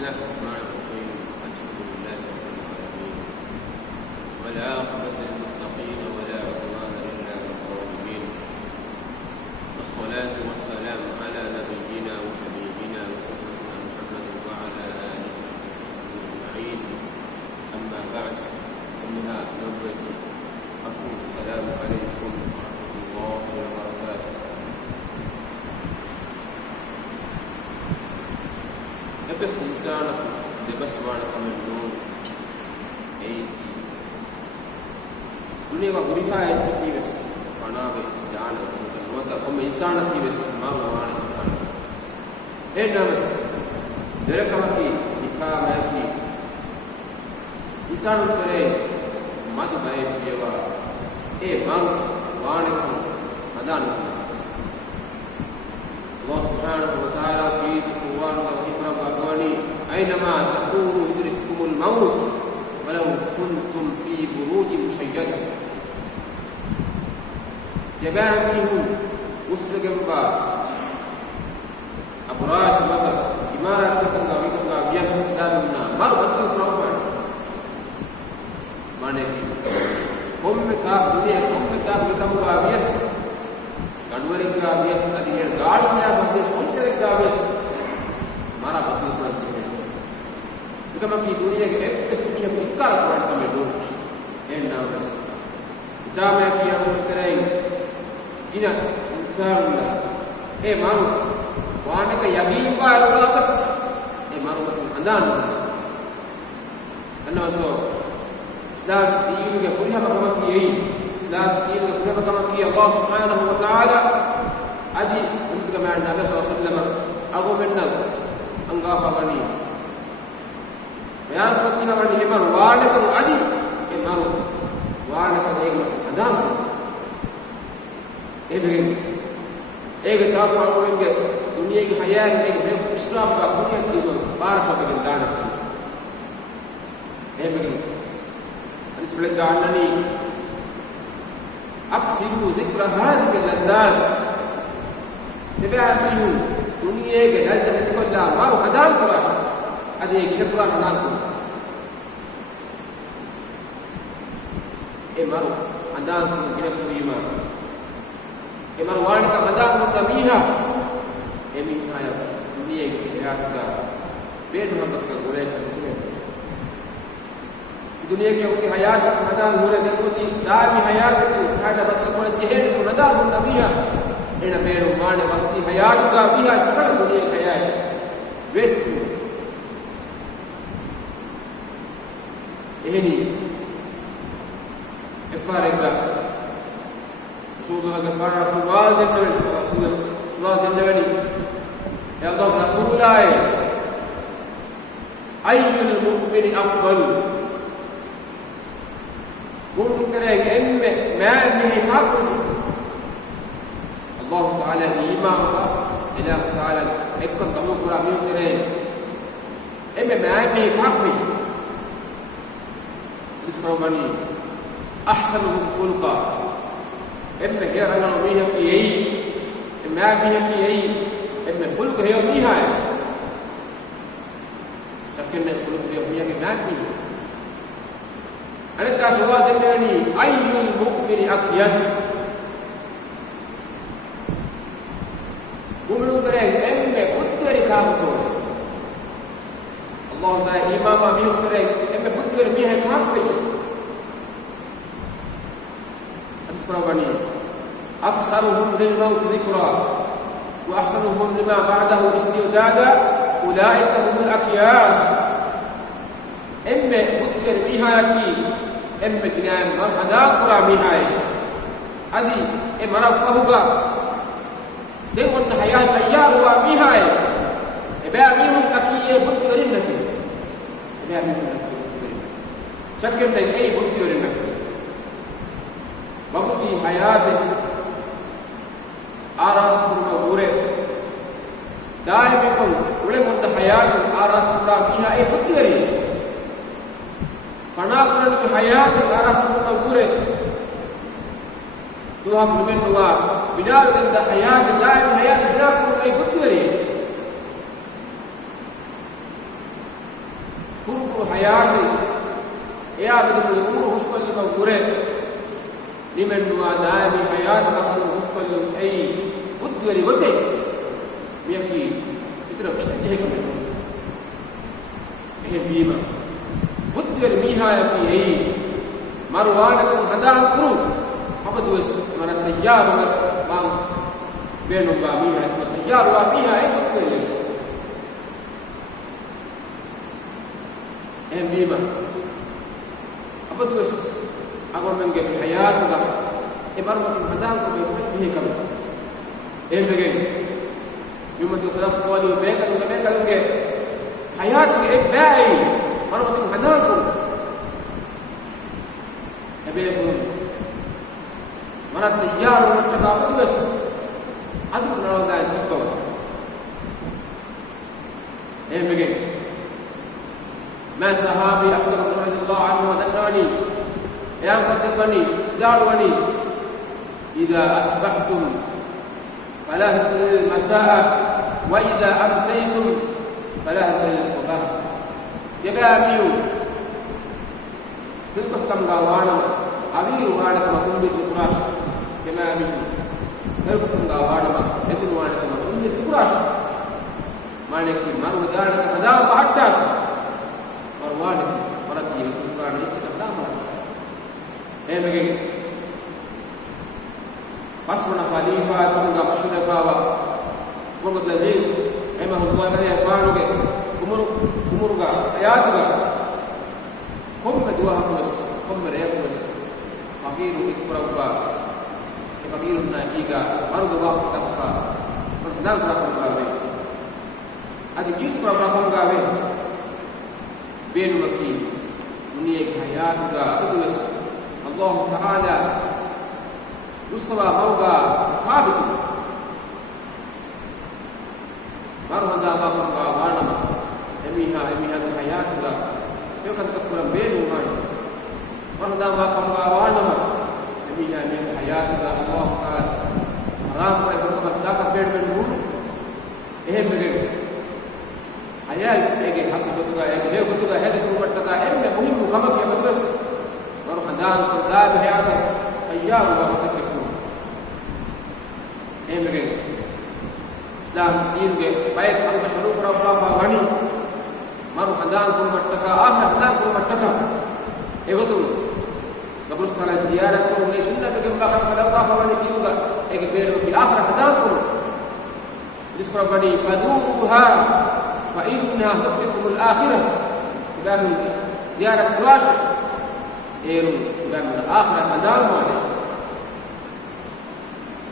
الله الرحمن الرحيم. الحمد لله رب العالمين والعاقبة للمتقين ولا عدوان إلا على الظالمين، والصلاة والسلام على نبينا وحبيبنا وقدوتنا محمد وعلى آله وصحبه أجمعين. أما بعد، فمنها نبرة أقول السلام عليكم ورحمة الله وبركاته. بس إنسان بس وانا كمان نون أي كلنا وغريها أنتي بس أنا بجانا وده هم إنسان بس ما هو وانا إنسان إيه بس درك ما كي إثا ما كي إنسان ترى ما تبعي بيوا إيه ما وانا كم أدان الله سبحانه وتعالى في القرآن والحكمة والأغاني أينما تكونوا يدرككم الموت ولو كنتم في بروج مشيدة. جبابهم وسلجنبا أبراج وغا إمارات تكنا ويتنا بيس دارنا مربط القرآن ما نبي هم كاب دنيا هم كاب بكم بيس Kanwari gabias tadi yang galnya gabias, ontere gabias, marah betul betul. Kita makin dunia ke esoknya ikar kuat kami dulu. Enak. Kita makin yang berkerai, ina insan lah. Maru, wana ke yabim baru labas. Maru betul andan. Anda betul. Islam ini juga punya macam kiai. Islam ini juga macam kiai Allah Subhanahu Wa Taala. Adi untuk kemarin Nabi SAW. Aku benar enggak apa ni. Yang penting apa ni? Maru wana ke adi. Maru wana ke dia adam. Begini. Sahaja orang yang dunia ki hayat ni Islam ka dunia ki baar ka begini. Begini. Islam dah ni. أكثروا ذكر هذه اللذات. تبع فيه دنيا جهاز تقول لا ما هو هذا القرآن هذا يجي القرآن هذا ما هو هذا يجي القرآن ما هو وانا كهذا متميها ميها يا دنيا جهاز كذا بين ما تقول दुनिया के उनकी हयात मदा हुरे देखो जी दामी हयात को खादा मतलब कोन जहर को मदा हो नबिया एना पेड़ माने वक्ती हयात का बिया सकल दुनिया की हयात वेच को एहनी इफारेगा रसूलुल्लाह गफारा सवाल देने या अल्लाह रसूल आए अय्युल मुमिन अफदल قولوا كريك ما به كافر الله تعالى إيمان إله تعالى إكتن تمو قرآن كريك ما به كافر اسمعوا مني أحسنهم خلقا هي رجل بها كيهي ما بها كيهي خلق هي بها شكل خلق هي بها ما بها أنت سواد النبي أي المؤمن أقيس مؤمن كريه بطر كابتو الله تعالى إمام أمين كريه بطر ميه كابتو أتسمعوني أكثرهم للموت ذكرا وأحسنهم لما بعده استعدادا أولئك هم الأقياس بطر ميه كنان من هذا قرآن هاي هذه مرة فهوجا ده من حياة تيار واميهاي بيعملهم لكيه بطرين لكن بيعملهم لكيه شكل ده أي بطرين لكن بقولي حياة آراس تقولنا بورة دائما يكون كل من حياة آراس تقولنا فيها أي بطرين فناقرن کی حیات الارست نوره دوها من نوا بناء عند حيات دائم حيات بناء كل بطوري كل حياتي يا بدر الأمور حسن لما قرأ لمن دائم حياتك أمور حسن أي بد ولغتي بيكي إتنا بشتكيه كمان إيه بيما بد ولميها يكي أي مروانكم هدام كرو أبدوس من التجار من بينهم باميها التجار واميها أي بد ولي إيه بيما أبدوس أقول من قبل حياتك إبرمكم هدام كرو بيكي كمان إيه بيجي يوم تسلف صلي بيكا حياتك إبداعي مرمتكم هدام كرو أبيكم من التجار والتقابل بس أذكر الله ذا الجبل إيه بقى ما صحابي أبو بكر رضي الله عنه وذناني يا قدمني داروني إذا أصبحتم فلا تدروا المساء وإذا أمسيتم فلا تدروا الصباح جبابيو تذكركم غوانا أبيرو غانك مكمل القراش جبابيو تذكركم غوانا يدل غانك مكمل القراش ما نكتب مرو غانك هذا بحتاس مروانك مرتي القرآن يجتمع دامنا إيه بقى فاسمنا خليفة كونغا مشهور فاوا محمد العزيز رحمه الله تعالى فانوك عمرك حياتك كم دعاء كنس كم رياء كنس فقير إكبروا فقير ناجيكا مرد الله تكفى فردان بركم غاوي أدي جيت بركم غاوي بين مكي منيك حياتك أدوس الله تعالى يصبح موقع ثابت مرد الله غاوانا أميها حياتك يمكن تكون بين ومن مرد الله غاوانا أميها حياتك الله تعالى حرام ويفرق ذاك بين من نور إيه بقى حياة إيه حق بتوعه إيه بتوعه هذا كل بتوعه إيه مهم كم كي بدرس مرو خدام كذاب حياته أيام وما سكتوا إيه بقى إسلام دين के बैत हम शुरू करो बाबा वाणी मारो खदान को मटका आखिर खदान को मटका एगो तो कब्रिस्तान जियारत को ले सुनना पे के बाबा वाणी की होगा एक बेर की आखिर खदान को जिसको बड़ी फदूहा فإنها تطلقكم الآخرة إذا من زيارة قراش إيرو إذا من الآخرة خدام مالي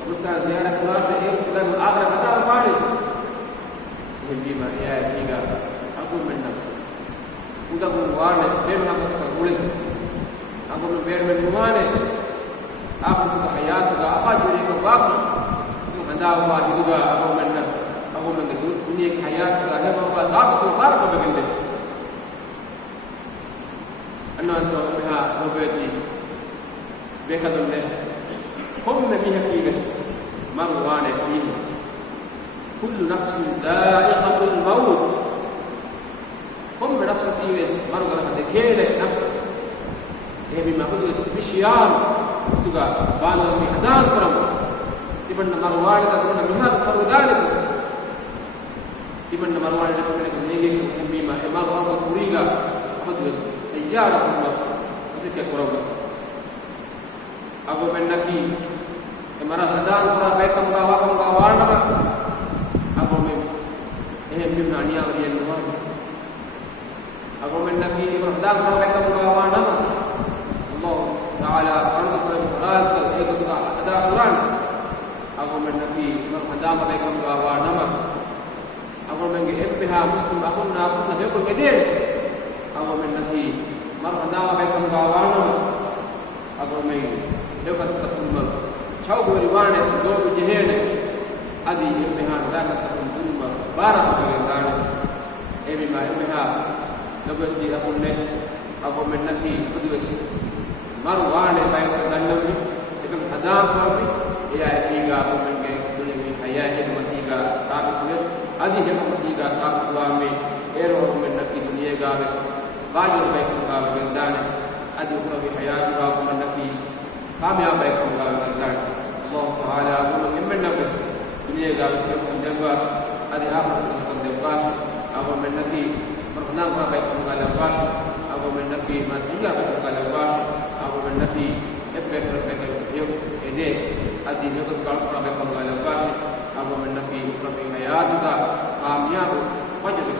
قبرستان زيارة قراش إيرو إذا من الآخرة خدام مالي يهم بما إياه إيغا أقول من نفسه وده موانا بيرنا كتكولد أقول من بير من موانا آخر حياتك أقاد يريك واقش خدام مالي دوغا أقول من نفسه أقول من dunia hayat ada bawa sahabat tu baru kau begini. Anak tu mereka berbeza. Mereka tu le, kau nabi hakikas marwan ini. Kullu nafsin zaiqatul maut. Kau nafsu tiwes marwan ada kele nafsu. Bima kudus bishyar juga bana mihadan karam. Iban marwan itu pun mihad marwan itu. إبن مروان لكم نيجي بما إمام أبو كوريغا أبدوس تيارة الله مسكة كروبا أبو بن نكي إمارة هدان كرا بيتم غاوكم غاوانا أبو من إهم من نانيا وريان نوان أبو من نكي إمارة هدان كرا بيتم غاوانا الله تعالى فرد كرم فراد تلقيق هدا قرآن أبو من نكي إمارة هدان كرا بيتم غاوانا أقول من إبها مسلم أخونا يقول كثير أقول من نبي مرحبا بكم غوانا أقول من يقول تقوم شوق وريوانة دور جهينة أدي إبها ذاك تقوم ظلم بارك بغيرنا إبما إبها لبتي أقول من نبي قدوس مروانا بيوم دنبي إبن خدام قربي يا إيغا أقول من دنبي حياة إبمتيغا ثابت أدي هكذا متيجا كابتوامي إيرو من نكيد نيجا بس باجر بيكم قال بندان أدي أخرى بحياتك ومن نبي كامياب بيكم قال بندان الله تعالى أقول من نفس دنيا قابس يكون جنبا أدي آخر يكون جنباش أقول من نبي فرقناك ما بيكم قال باش أقول من نبي ما تجاه بيكم قال باش أقول من نبي يبقى بيكم يوم إيديه أدي يكون قال بيكم قال باش أقول من نبي ربي حياتك كامياب وجبك